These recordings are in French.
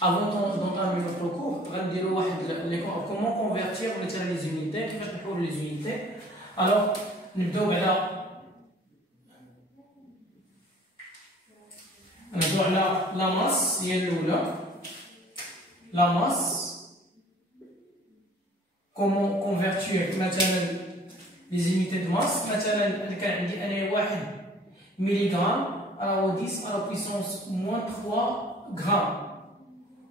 Avant d'entamer notre cours, on va dire comment convertir les unités, les unités. Alors, nous devons la masse, la masse, comment convertir les unités de masse. Maintenant, il y a 1 mg, alors 10 à la puissance moins 3 grammes.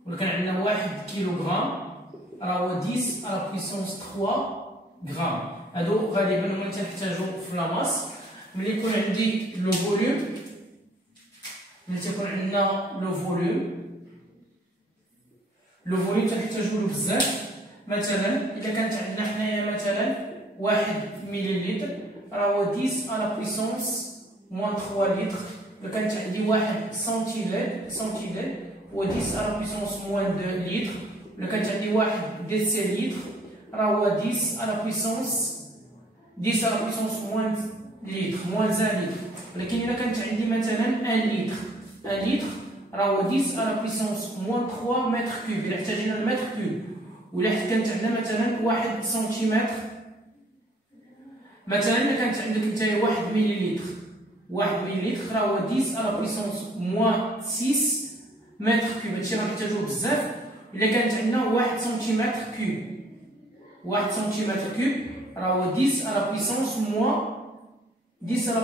وكان عندنا 1 كيلوغرام راه 10 على بويسونس 3 غرام. هادو غالبا هما اللي تنحتاجو في لاماس. ملي يكون عندي لو فوليوم، ملي تيكون عندنا لو فوليوم تنحتاجو له بزاف. مثلا الا كانت عندنا حنايا مثلا 1 مليلتر راه 10 على بويسونس موان 3 لتر. الا كانت عندي 1 سنتيلتر و 10 على بويسونس موان 2 لتر. الا كانت عندي 1 ديسيلتر راه هو 10 على بويسونس موان لتر موان 1 لتر. ولكن الا كانت عندي مثلا 1 لتر راه هو 10 على بويسونس موان 3 متر كوب. الا احتاجينا المتر كوب. ولا كانت عندنا مثلا 1 سنتيمتر، مثلا الا كانت عندك نتايا 1 مليلتر راه هو 10 على بويسونس موان 6 متر كوب. هادشي راه كنحتاجوه بزاف. الا كانت عندنا 1 سنتيمتر كوب راه هو 10 على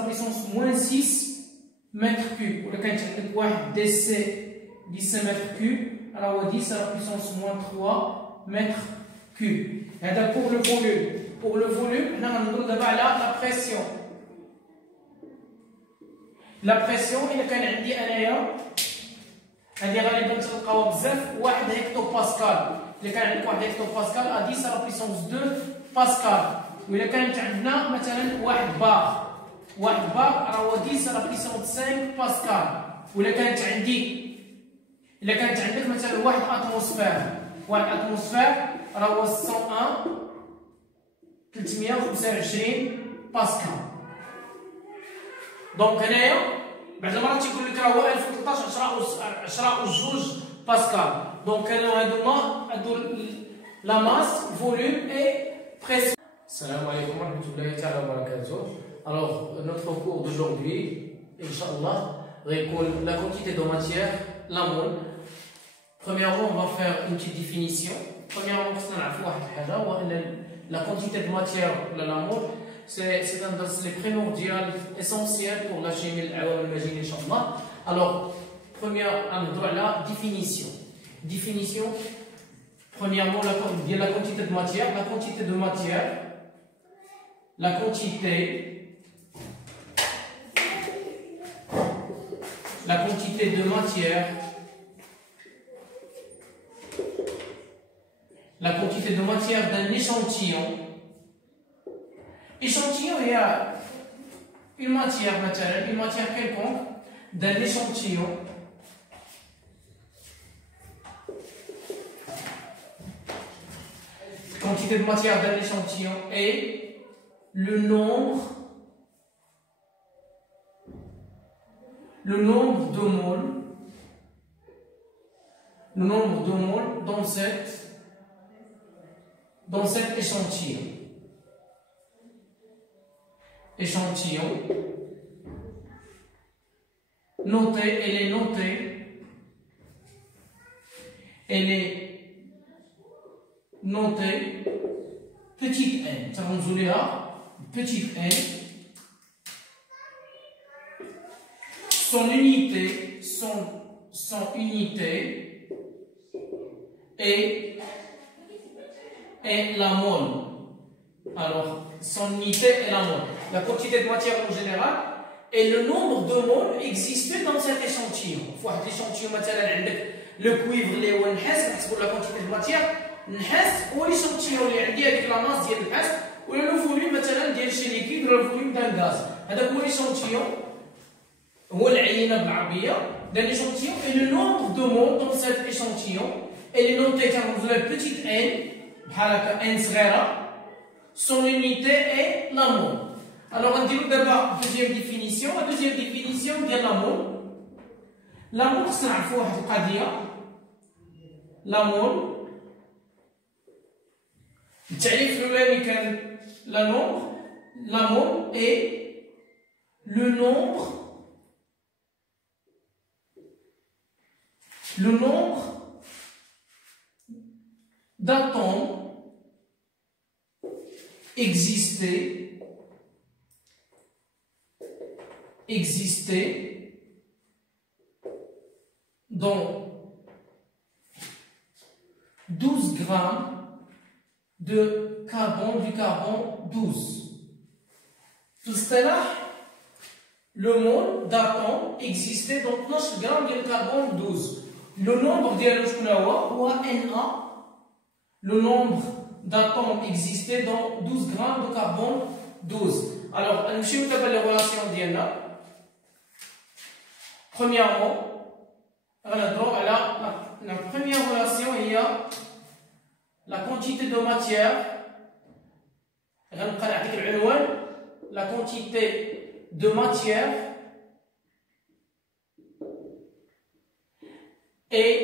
بويسونس موان 6 متر كوب. ولا كانت عندك 1 10 متر كوب راه هو 10 على بويسونس موان 3 متر كوب. هذا pour le volume. حنا غنهضروا دابا على لا بريسيون. لا بريسيون الا كان عندي انايا هذه غالبا تلقاوها بزاف 1 هكتو باسكال. الا كان عندك 1 هكتو باسكال 10 على بويسونس 2 باسكال. والا كانت عندنا مثلا 1 بار راه هو 10 على بويسونس 5 باسكال. ولا كانت عندك مثلا 1 اتموسفير راه هو 325 باسكال. دونك هنايا بعض المرات تيقول لك راه هو 1013 10 و2 باسكال. دونك هادو لا ماس فوليوم اي بريسيون. السلام عليكم ورحمة الله تعالى وبركاته. Alors notre cours d'aujourd'hui inchallah غيكون la quantité de matière, la mole. Premièrement, on va faire une petite définition. Premièrement, خصنا نعرفوا واحد الحاجة هو أن la quantité de matière ولا la mole c'est un des primordial essentiel pour la chimie العوامل المجية إن شاء الله. Alors première غنهضروا على définition. Premièrement, la quantité de matière. La quantité de matière. La quantité de matière d'un échantillon. Échantillon, il y a une matière quelconque d'un échantillon. Quantité de matière d'un échantillon est le nombre de moles dans cet échantillon. Elle est notée petite n. Petite n. Son unité est la mole. Alors, son unité est la mole. La quantité de matière en général et le nombre de moles existent dans cet échantillon. Faut un échantillon مثلا عندك le cuivre اللي هو النحاس كنحسبوا la quantité de matière. النحاس هو l'échantillon اللي عندي هذيك لا ماس ديال النحاس ولا لو فوليوم مثلا ديال شي ليكيد ولا الفوليوم ديال غاز. هذاك هو l'échantillon هو العينه بالعربيه d'un échantillon et le nombre de moles dans cet échantillon elle est notée كنرمزوا لها petite n بحال هكا n صغيره. Son unité est la mole. Alors on dit d'abord deuxième définition ديال la mole. La mole خصنا نعرفوا واحد القضيه لا مول. التعريف الأولاني كان لا نومبر. لا مول est le nombre d'atomes existés dans 12 grammes de carbone, du carbone 12. Le mol d'atomes existait dans 12 grammes de carbone 12. Le nombre ديالو شكون هو Na. Le nombre d'atomes existait dans 12 grammes de carbone 12. Alors, نمشيو دابا لي relation ديالنا. Premièrement, غنهضروا على la première relation هي la quantité de matière. غنبقى نعطيك العنوان. La quantité de matière et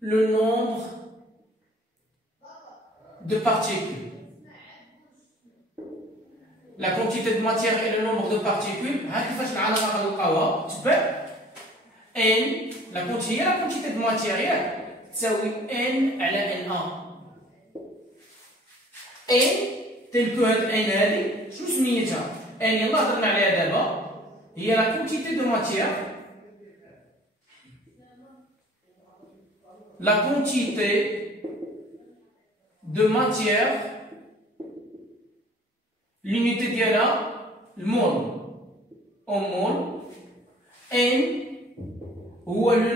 le nombre de particules. La quantité de matière et le nombre de particules. كيفاش العلاقه غنلقاوها؟ تبع n. La quantité de matière تساوي n على Na. n tel que هاد n هادي شنو سميتها؟ n يلاه هضرنا عليها دابا هي la quantité de matière. La quantité de matière, l'unité ديالها المول. en mol. n هو le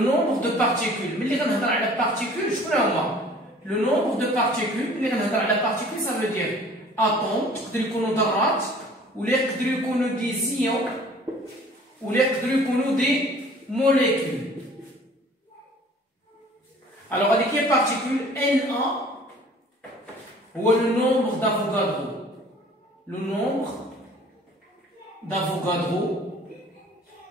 nombre de particules. ملي غنهضر على particules شكون هما؟ le nombre de particules. ملي غنهضر على particules ça veut dire atomes تقدر يكونوا ذرات ولا يقدروا يكونوا دي زيون ولا يقدروا يكونوا دي molécules. Alors هذيك هي particule. Na هو le nombre d'Avogadro. Le nombre d'Avogadro.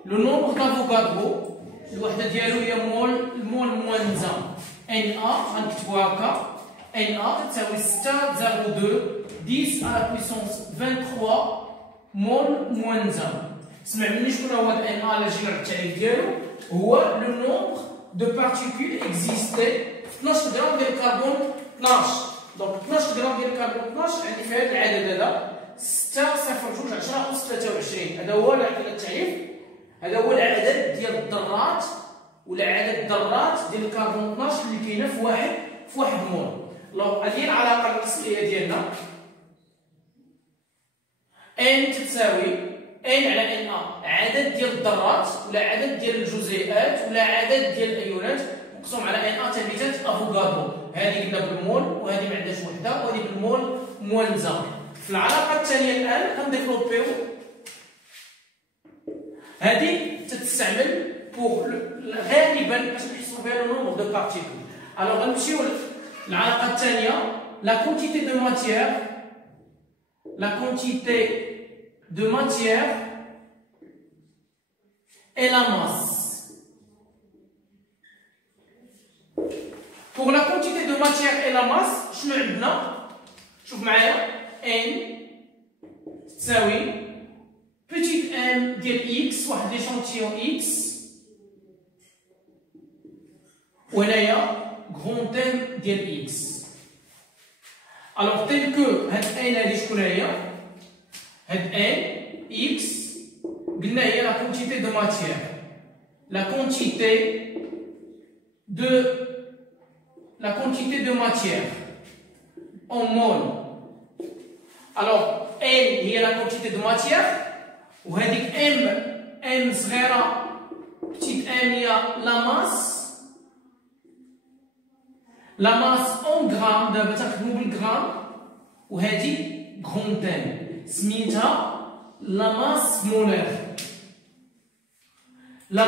Le nombre d'Avogadro الوحده ديالو هي المول موانزه. Na غنكتبوها هكا. Na تساوي 6.02 10 à la puissance 23 مول موانزه. اسمع مني شكون هو هذا Na اللي جينا التعريف ديالو؟ هو لو نومبر دو بارتيكول اكزيستي 12 غرام ديال الكربون 12. دونك 12 غرام ديال الكربون 12 عندي في هذا العدد هذا 6 0 2 10 أس 23. هذا هو التعريف. هذا هو العدد ديال الذرات ولا عدد الذرات ديال الكربون 12 اللي كاينه في واحد مول. دونك هذه العلاقه الاصليه ديالنا. n تساوي n على Na عدد ديال الذرات ولا عدد ديال الجزيئات ولا عدد ديال الايونات مقسوم على Na تلميذات افوكادرو. هذه قلنا بالمول وهذه ما عندهاش وحده وهذه بالمول موانزه. في العلاقه الثانيه الان كنديفلوبيو هذه تتستعمل غالبا باش نحسبوا بها لو نومبر دو بارتيكول. الوغ غنمشيو للعلاقه الثانيه. لا كونتيتي دو ماتيير. La quantité de matière et la masse. Pour la quantité de matière et la masse, شنو عندنا؟ شوف معايا. n تساوي petit m ديال x واحد l'échantillon x وهنايا grand m ديال x. Alors tel que هاد n هادي شكون هي؟ هاد n x قلنا هي la quantité de matière. La quantité de matière en mol. Alors n هي la quantité de matière وهذيك m صغيره petite m هي la masse. La masse en grammes دابا تنخدمو بالغرام وهذه غرونتين سميتها la masse molaire. La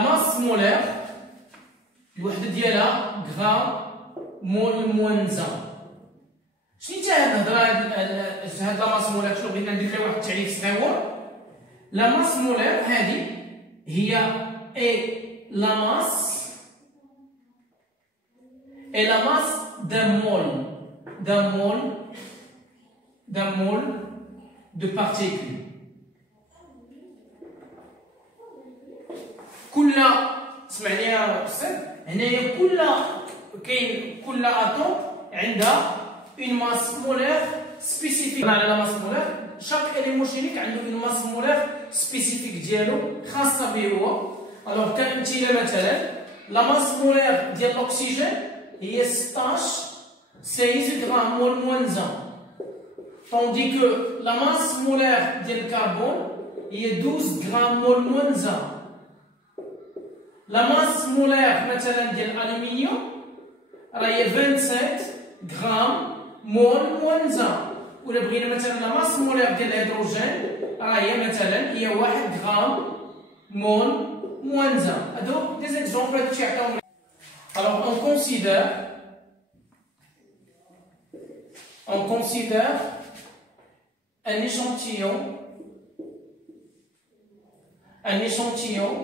masse molaire الوحده ديالها غرام مول موانزه. شنو حتى هاد الهضره هاد لا ماس مولير شنو بغينا ندير لها واحد التعريف صغيور. لا ماس مولير هادي هي اي لا ماس d'un mole de particules. كل اسمعني يا استاذ هنايا كل اتوم عندها une masse molaire spécifique. على لا ماس مولير chaque élément chimique عنده une masse molaire spécifique ديالو خاصه به هو. الوغ كامثله مثلا لا ماس مولير ديال الاكسجين هي 16 غرام مول موان 1. Tandis que la masse molaire du carbone est 12 grammes mol moins 1. La masse molaire de l'aluminium est 27 grammes mol moins 1. Ou la masse molaire de l'hydrogène est 1 gramme mol moins 1. Donc, des exemples. Alors, on considère un échantillon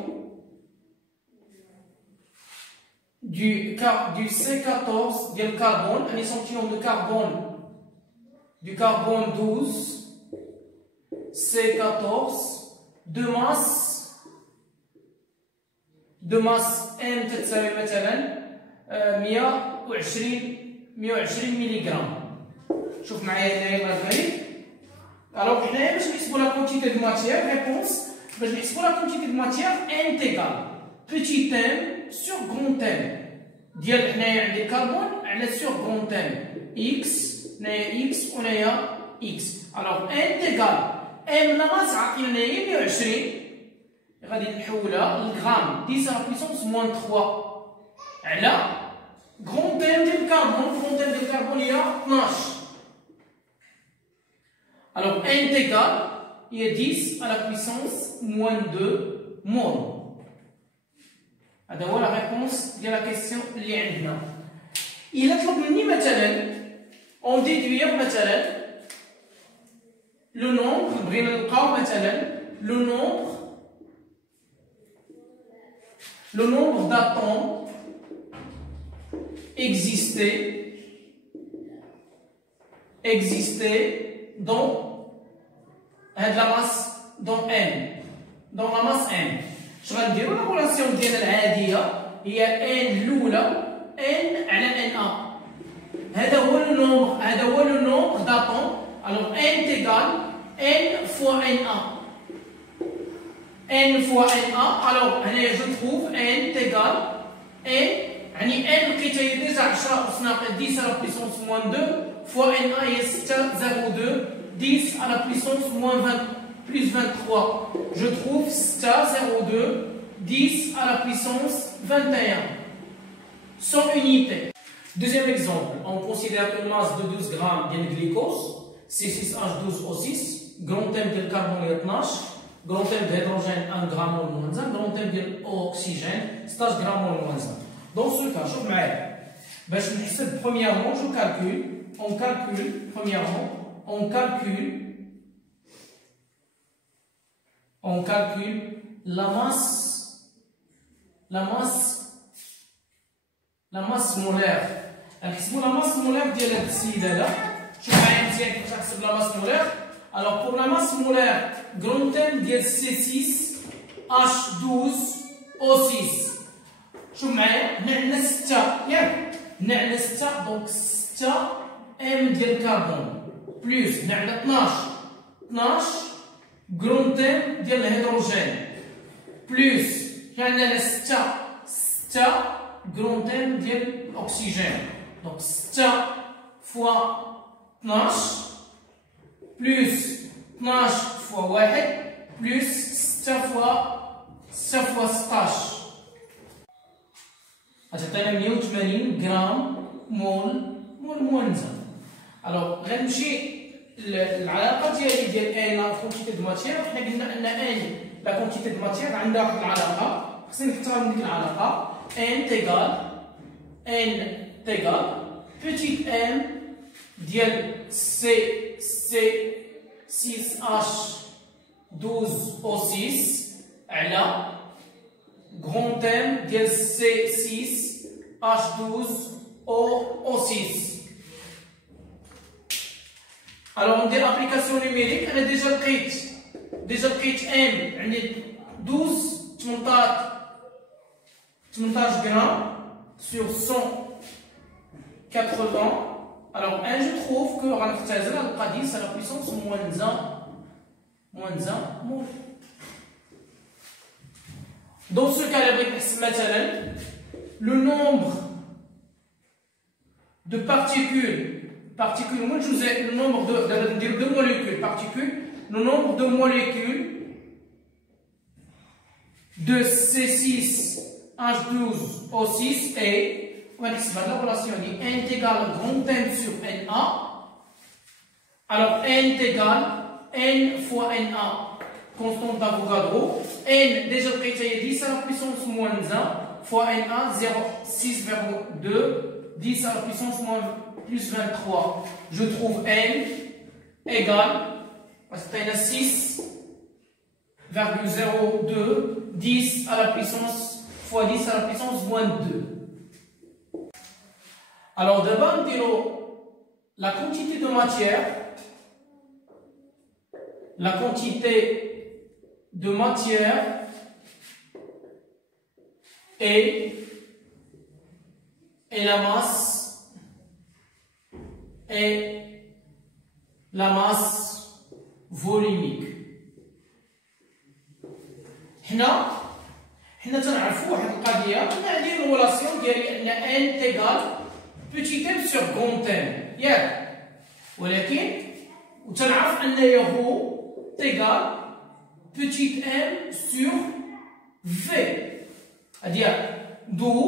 du C14 du carbone, un échantillon de carbone du carbone 12 C14 de masse M تساوي مثلا 120 ملغ. شوف معايا هنايا الله يبارك. Alors, حنايا باش نحسبوا لا كونتيتي دو ماتيير ريبونس باش نحسبوا لا كونتيتي دو ماتيير انتيغال بيتي ام سور غرون ام ديال حنايا عندي كربون على سور غرون ام اكس هنايا اكس وهنايا اكس. الوغ انتيغال ام لا ماس عاطينا هنايا 120 غادي نحولها للغرام 10 على بويسونس موان 3 على غرون ام ديال الكربون. غرون ام ديال الكربون هي 12. Alors, intégral, il y a 10 à la puissance moins 2 mol. هذا هو la réponse de la question اللي عندنا. إلا طلب مني مثلا on déduire مثلا le nombre بغينا نلقاو مثلا le nombre d'atomes existait dans la masse dans M dans la masse M. Je vais dire la relation ديالنا العاديه هي N الاولى N على Na. هذا هو le nombre d'atomes. Alors N égale N fois Na. N fois Na. Alors هنا je trouve N égale N يعني N لقيتها هي ديجا 10 أس ناقص 10 على بويسونس موان 2 fois Na هي 6.02 10 à la puissance moins 20 plus 23. Je trouve 6.02 10 à la puissance 21. Sans unité. Deuxième exemple, on considère une masse de 12 grammes de glucose, C6H12O6, grand thème de carbone 12, grand thème d'hydrogène 1 gramme au moins 1, grand thème d'oxygène 16 grammes au moins 1. Dans ce cas, je vais premièrement, on calcule la masse molaire. نحسبوا la masse molaire ديال هاد السيد هذا. شوف معايا مزيان كيفاش نحسب la masse molaire. Alors pour la masse molaire grand thème ديال C6H12O6. شوف معايا هنا عندنا 6 ياك هنا عندنا 6 دونك 6 M ديال الكربون بلس هنا عندنا 12 غرون تيم ديال الهيدروجين بلس هنا عندنا 6 غرون تيم ديال الاكسجين. دونك 6 فوا 12 بلس 12 فوا 1 بلس 6 فوا 16 غتعطينا 180 غرام مول موانزه. الوغ غنمشي العلاقه ديال ان لا كونتيتي دو ماتيير. حنا قلنا ان ان لا كونتيتي دو ماتيير عندها واحد العلاقه خصني نحطها من ديك العلاقه ان تيغال بيتيت ام ديال C6H12O6 على grand M ديال C6H12O6. Alors on dit application numérique, انا ديجا لقيت M عندي 18 grammes sur 180. Alors 1 je trouve que غنختزل غنلقى 10 à la puissance moins 1 mol. Dans ce cas, le nombre de particules, moi je vous ai le nombre de molécules, le nombre de molécules de C6H12O6 est, on va dire la relation dit n égale grand M sur Na. Alors n égale n fois Na, constante d'Avogadro. N déjà précisé 10 à la puissance moins 1 fois Na 0,6,2 10 à la puissance moins plus 23. Je trouve N égale 6,02 10 à la puissance fois 10 à la puissance moins 2. Alors d'abord, nous dirons la quantité de matière. La quantité de matière et la masse volumique. حنا تنعرفوا واحد القضيه ان هذه الريلاسيون ديالي ان n تيغال petit m sur grand m ياك ولكن وتنعرف ان هو تيغال petit m sur v c'est-à-dire d'où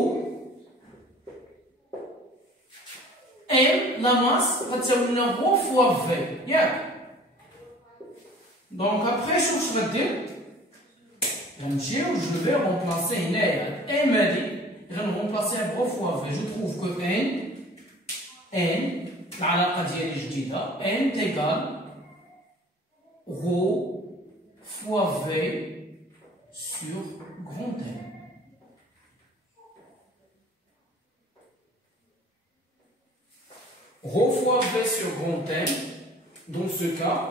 m la masse غتساوي لنا هو fois v ياك. Donc après شوف اش غدير غنمشي و je vais remplacer هنايا m هادي غنرمبلاسيها ب fois v. Je trouve que n العلاقه ديالي جديده n تيغال rho fois v sur grand M. Rho fois v sur grand M, dans ce cas,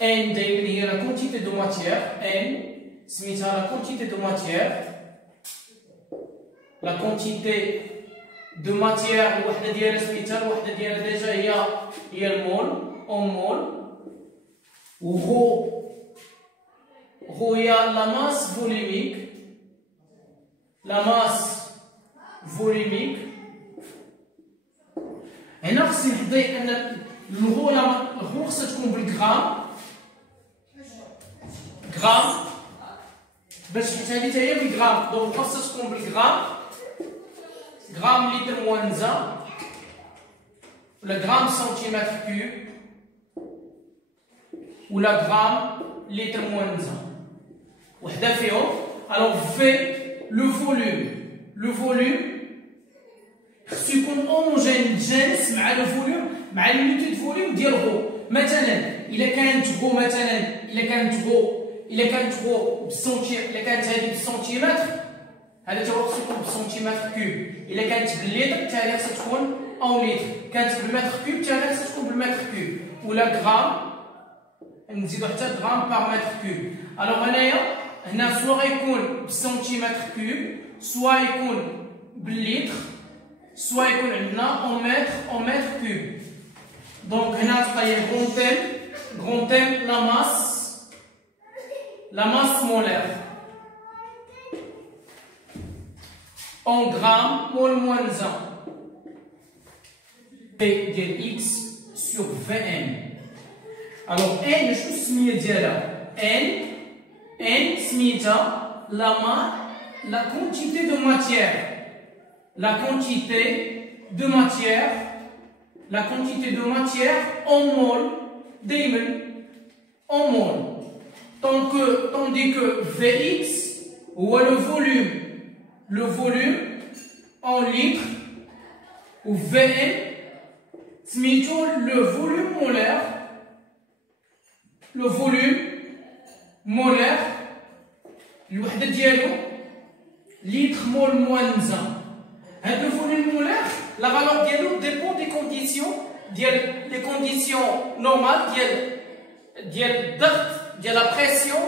n est la quantité de matière, n c'est la quantité de matière, la quantité de matière, الوحدة ديالها سميتها الوحدة ديالها ديجا هي المول en mol. Rho هي la masse volumique. هنا خصني نحدد ان الغو خصها تكون بالغرام باش حيت هذه حتى هي بالغرام. دونك خصها تكون بالغرام غرام لتر موان 1 ولا غرام سنتيمتر كوب ولا غرام لتر موان 1 وحده فيهم. الوغ في لو فوليوم خصو يكون هوموجينيس مع لو فوليوم مع لونيتي دو فوليوم ديال غو. مثلا الا كانت غو بالسنتيمتر، الا كانت هذه بالسنتيمتر هذا تا هو خصو يكون بالسنتيمتر كوب. الا كانت بالليتر حتى هي خصها تكون اون لتر. كانت بالمتر كوب حتى هي خصها تكون بالمتر كوب ولا غرام نزيدو حتى غرام بار متر كوب. الوغ هنا سوا غيكون بالسنتيمتر كوب سوا يكون باللتر سوا يكون عندنا اون متر كوب. دونك هنا تبقى هي غون تيم لا ماس مولير en grammes mol moins 1 P ديال x sur Vm. Alors n شنو السميه ديالها؟ n سميتها la quantité de matière en mol دائما en mol. Tandis que Vx هو le volume en litres ou Vm سميتو لو فوليوم مولير. لو فوليوم مولير الوحده ديالو لتر مول موان زان. هاد لو فوليوم مولير لا فالور ديالو ديبون دي كونديسيون ديال لي كونديسيون نورمال ديال الضغط ديال لا بريسيون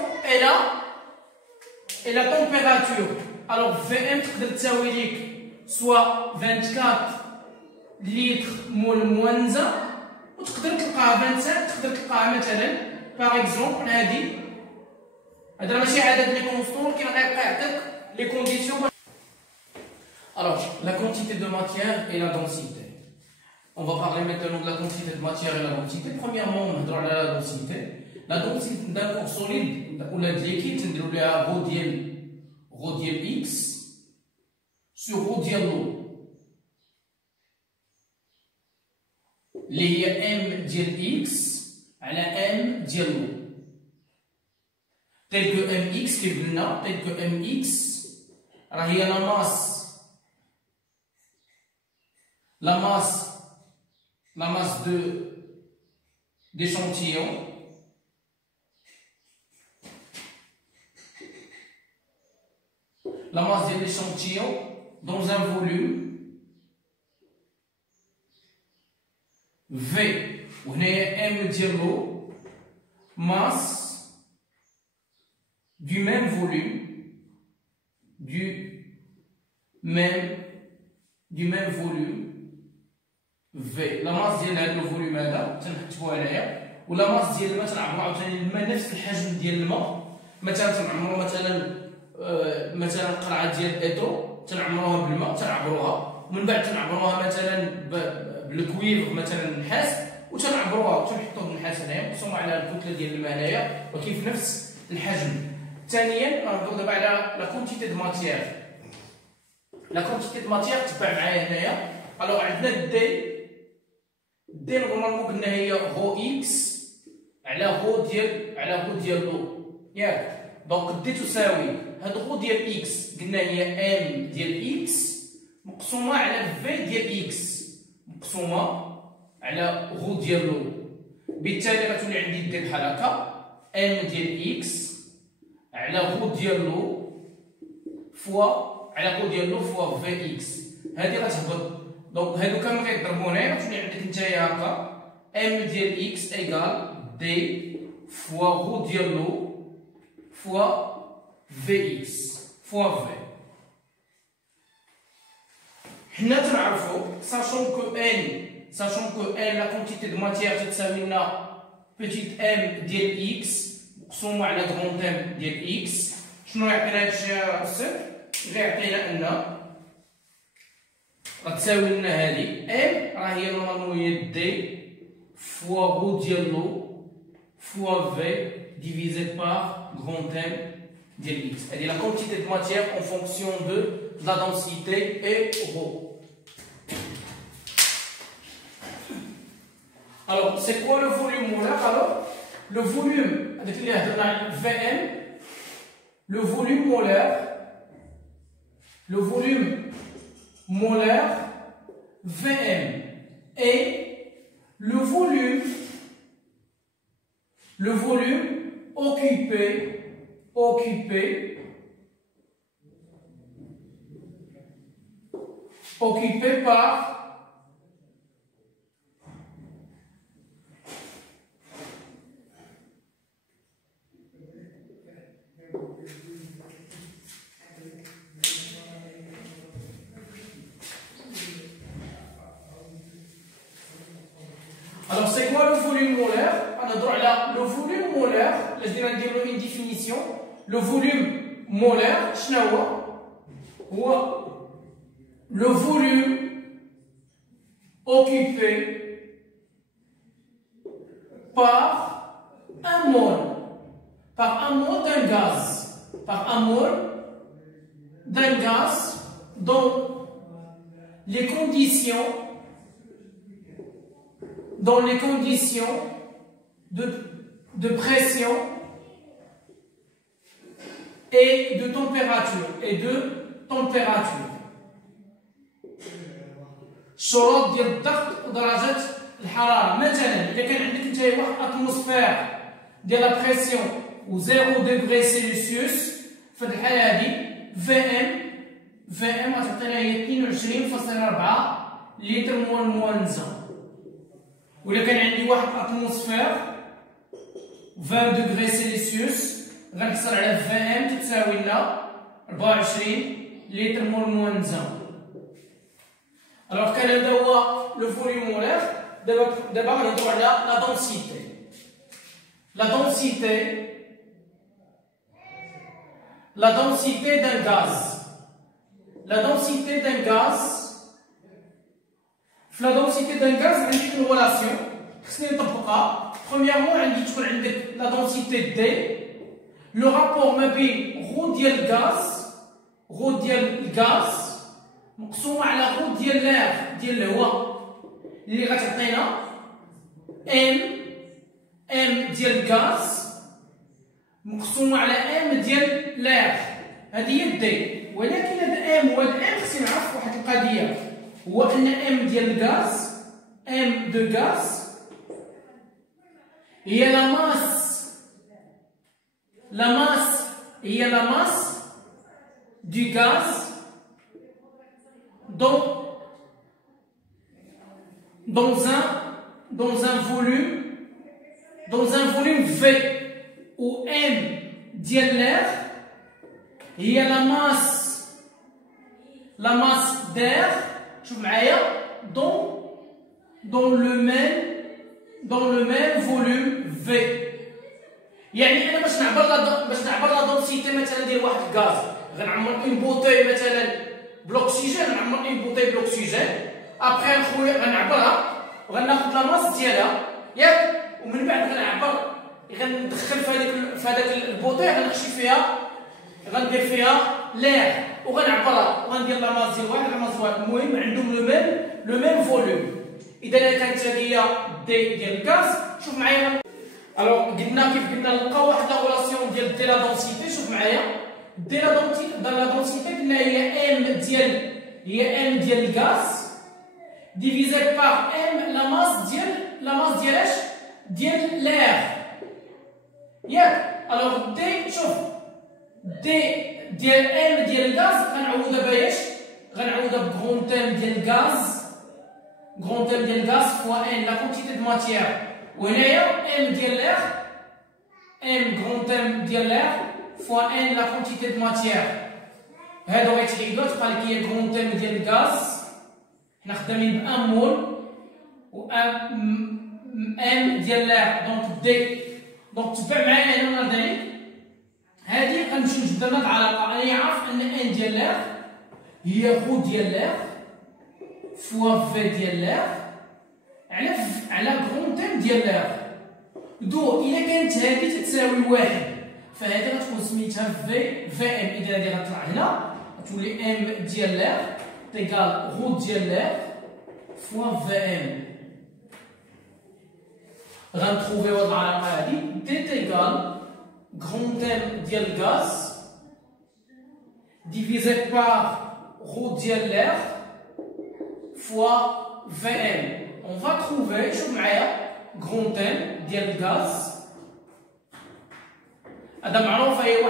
et la température. Alors VM تقدر تساوي ليك soit 24 litres مول موان زان وتقدر تلقاها 25. تقدر تلقاها مثلا باغ اكزومبل هذا ماشي عدد لي كونستون ولكن غيبقى يعطيك لي كونديسيون. Alors la quantité de matière et la densité. On va parler maintenant de la quantité de matière et la densité. Premièrement, on va parler de la densité. La densité d'un corps solide ou d'un liquide, c'est rho dial x sur rho dial l'eau. اللي هي m ديال x على m ديال l'eau. Tel que mx كيف قلنا tel que mx راه هي la masse d'échantillon la masse de l'échantillon dans un volume V ou M ديال l'eau, masse du même volume V. La masse ديال le volume هذا تنكتبوها هنايا ولا masse ديال الماء تنعبروا عاوتاني الماء نفس الحجم ديال الماء. مثلا تنعمروا مثلا قرعه ديال ايترو تنعمروها بالماء تنعبروها ومن بعد تنعبروها مثلا بالكويفر مثلا النحاس وتنعبروها وتنحطوا النحاس هنايا مقسومه على الكتله ديال الماء هنايا ولكن في نفس الحجم. ثانيا غنهضروا دابا على لا كونتيتي دو ماتيير. لا كونتيتي دو ماتيير تبع معايا هنايا. الوغ عندنا دي نورمالمون قلنا هي رو اكس على رو ديال لو ياك. دونك دي تساوي هاد رو ديال اكس قلنا هي ام ديال اكس مقسومه على في ديال اكس مقسومه على رو ديال لو. بالتالي غتولي عندي دي بحال هكا ام ديال اكس على رو ديال لو فوا في اكس. هادي غتهبط دونك هادو كامل غيضربوا هنايا غتولي عندك نتايا هكا ام ديال اكس ايكال دي فوا رو ديال لو فوا في اكس فوا في. حنا تنعرفو sachant que n la quantité de matière تتساوي لنا petite m ديال x مقسومه على grand m ديال x. شنو يعطينا هادشي الصفر؟ غيعطينا ان غتساوي لنا هادي m راه هي نورمالمون هي دي فوا رو ديال لو فوا في divisé par grand M ديال x. C'est-à-dire la quantité de matière en fonction de la densité et rho. Alors, c'est quoi le volume molaire? Alors, le volume, avec les Vm, le volume molaire Vm et le volume occupé par Alors c'est quoi le volume molaire? On a droit là le volume molaire. Je vais dire une définition. Le volume molaire, ou le volume occupé par un mol d'un gaz, dont les conditions de pression et de température شروط ديال الضغط ودرجات الحراره. مثلا اذا كان عندك انت واحد اتموسفير ديال لا بريسيون و 0 دغري سيلسيوس، في الحاله هذه في ام غتعطينا هي 22.4 لتر مول موانزه. ولا كان عندي واحد اتموسفير 20 دغري سيلسيوس غنحصل على في ام تساوي لنا 24 لتر مول موانزه. الوغ كان هذا هو لو فوليوم مولير. دابا غنهضروا على لا دونسيتي. La densité d'un gaz. La densité d'un gaz. La densité d'un gaz, عندي une relation. خصني نطبقها. Premièrement, عندي تكون عندك la densité D. Le rapport ما بين ρ ديال الغاز مقسومة على ρ ديال l'air ديال الهواء اللي غتعطينا M ديال الغاز مقسومة على ام ديال لير. هذه هي الدي. ولكن هذا ام وهذا ام خصني نعرف واحد القضيه، هو ان ام ديال الغاز ام دو غاز هي لا ماس هي لا ماس دو غاز dans un volume V où M ديال l'air هي la masse d'air. شوف معايا dans le même volume V. يعني انا باش نعبر لا دونسيتي مثلا ديال واحد الغاز، غنعمر اون بوتاي مثلا بلوكسيجين، نعمر اون بوتاي بلوكسيجين، ابخي خويا غنعبرها وغناخذ لا ماس ديالها ياك، ومن بعد غندخل في هذاك البوطي غنخشي فيها، غندير فيها لير وغنعبرها وغندير لا ماس ديال واحد لا ماس واحد. المهم عندهم لو ميم فوليوم. اذا كانت هذه هي دي ديال الغاز. شوف معايا الوغ قلنا كيف قلنا نلقاو واحد لا ريلاسيون ديال دي لا دونسيتي. شوف معايا دي لا دونسيتي قلنا هي ام ديال الغاز ديفيزي بار ام لا ماس ديال اش ديال لير ياك. الوغ دي شوف دي ديال ام ديال الغاز غنعوضها باش غنعوضها بغرون تيم ديال الغاز فوا ان لا كونتيتي دو ماتيير، وهنايا ام ديال لير ام غرون تيم ديال لير فوا ان لا كونتيتي دو ماتيير. هادو غيتحيدو تبقى لك هي غرون تيم ديال الغاز. حنا خدامين ب 1 مول و ام ديال لير دونك دي. دونك تبع معايا هنا نظري هادي غنمشيو نجبد هاد العلاقه. انا عارف ان ان ديال لير هي غو ديال لير فوا في ديال لير على غرون تيم ديال لير. دو الا كانت هادي تتساوي واحد فهادي غتكون سميتها في ام. اذا هادي غتطلع هنا غتولي ام ديال لير تيكال غو ديال لير فوا في ام. غنتروفيو هاد العلاقه هادي دي تيكال غرون تيم ديال الغاز ديفيزي بار غو ديال لير fois Vm. On va trouver, شوف معايا غرون تيم ديال الغاز هذا معروف هي 1.29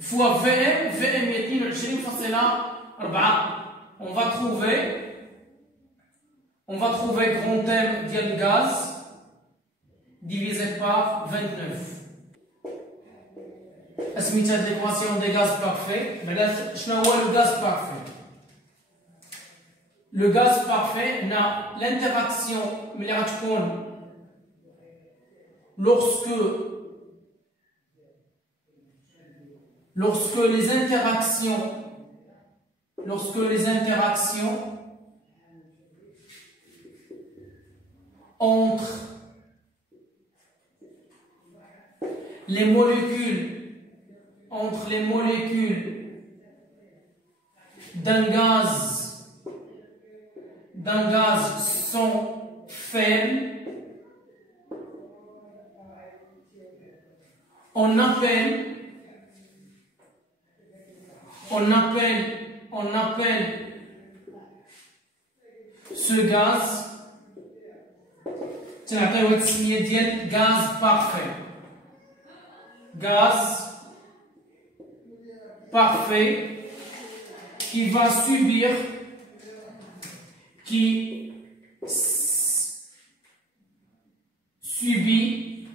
fois Vm هي 22.4. On va trouver grand thème ديال gaz divisé par 29. اسميت هاد l'équation des gaz parfaits. بعدا شنو هو le gaz parfait? Le gaz parfait n'a l'interaction ملي غتكون lorsque les interactions entre les molécules d'un gaz sont faibles, on appelle ce gaz تنعطيوه التسميه ديال gaz parfait. Gaz parfait qui va subir, qui subit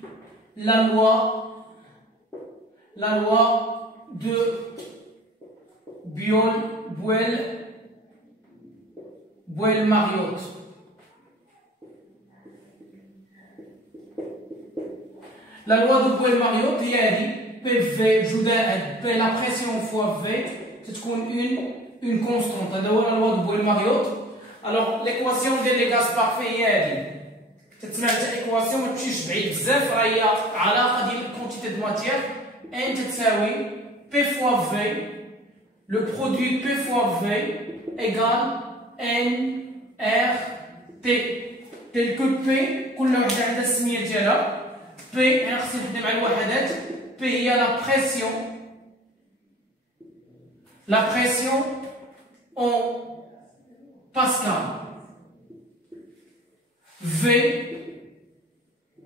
la loi de Boyle-Mariotte. La loi de Boyle-Mariotte هي هذه PV جداء P la pression fois V تتكون une constante. هذا هو la loi de Boyle-Mariotte. Alors l'équation ديال les gaz parfaits هي هذه. تتسمع حتى ايكواسيون ما تمشيش بعيد بزاف، راه هي علاقه ديال الكونتيتي دو ماتيير ان تساوي P fois V. Le produit P fois V égale NRT. tel que P كل وحده عندها السميه ديالها. P انا خصني نخدم مع الوحدات. P هي la pression en Pascal. V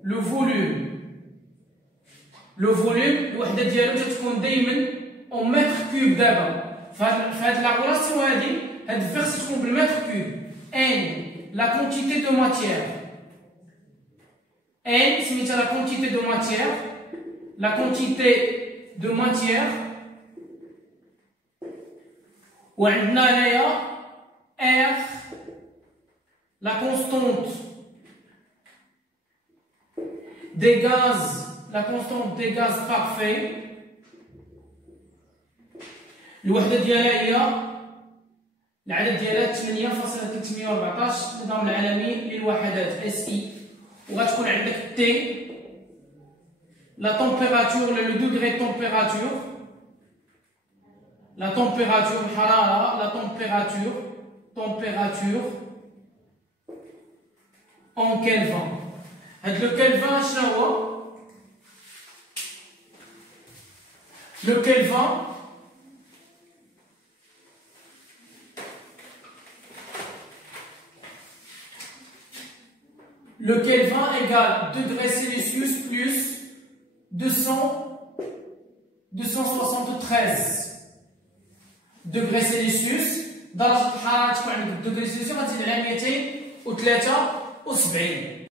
le volume. Le volume الوحده ديالو تتكون دائما en mètre cube دابا. فهاد لا ريلاسيون هادي هاد الفيرس تكون بالمتر كوب. N la quantité de matière. N سميتها la quantité de matière. La quantité de matière. وعندنا هنايا R la constante des gaz, la constante des gaz parfaits. الوحده ديالها هي العدد ديالها 8.314 النظام العالمي للوحدات SI. وغتكون عندك T la température, le degré de température, la température الحراره, la température en Kelvin. هاد لو كلفان شنو هو؟ لو كلفان le Kelvin égale degrés Celsius plus 273 degrés Celsius. درجة الحرارة تكون عندك degrés Celsius غتزيد على 273.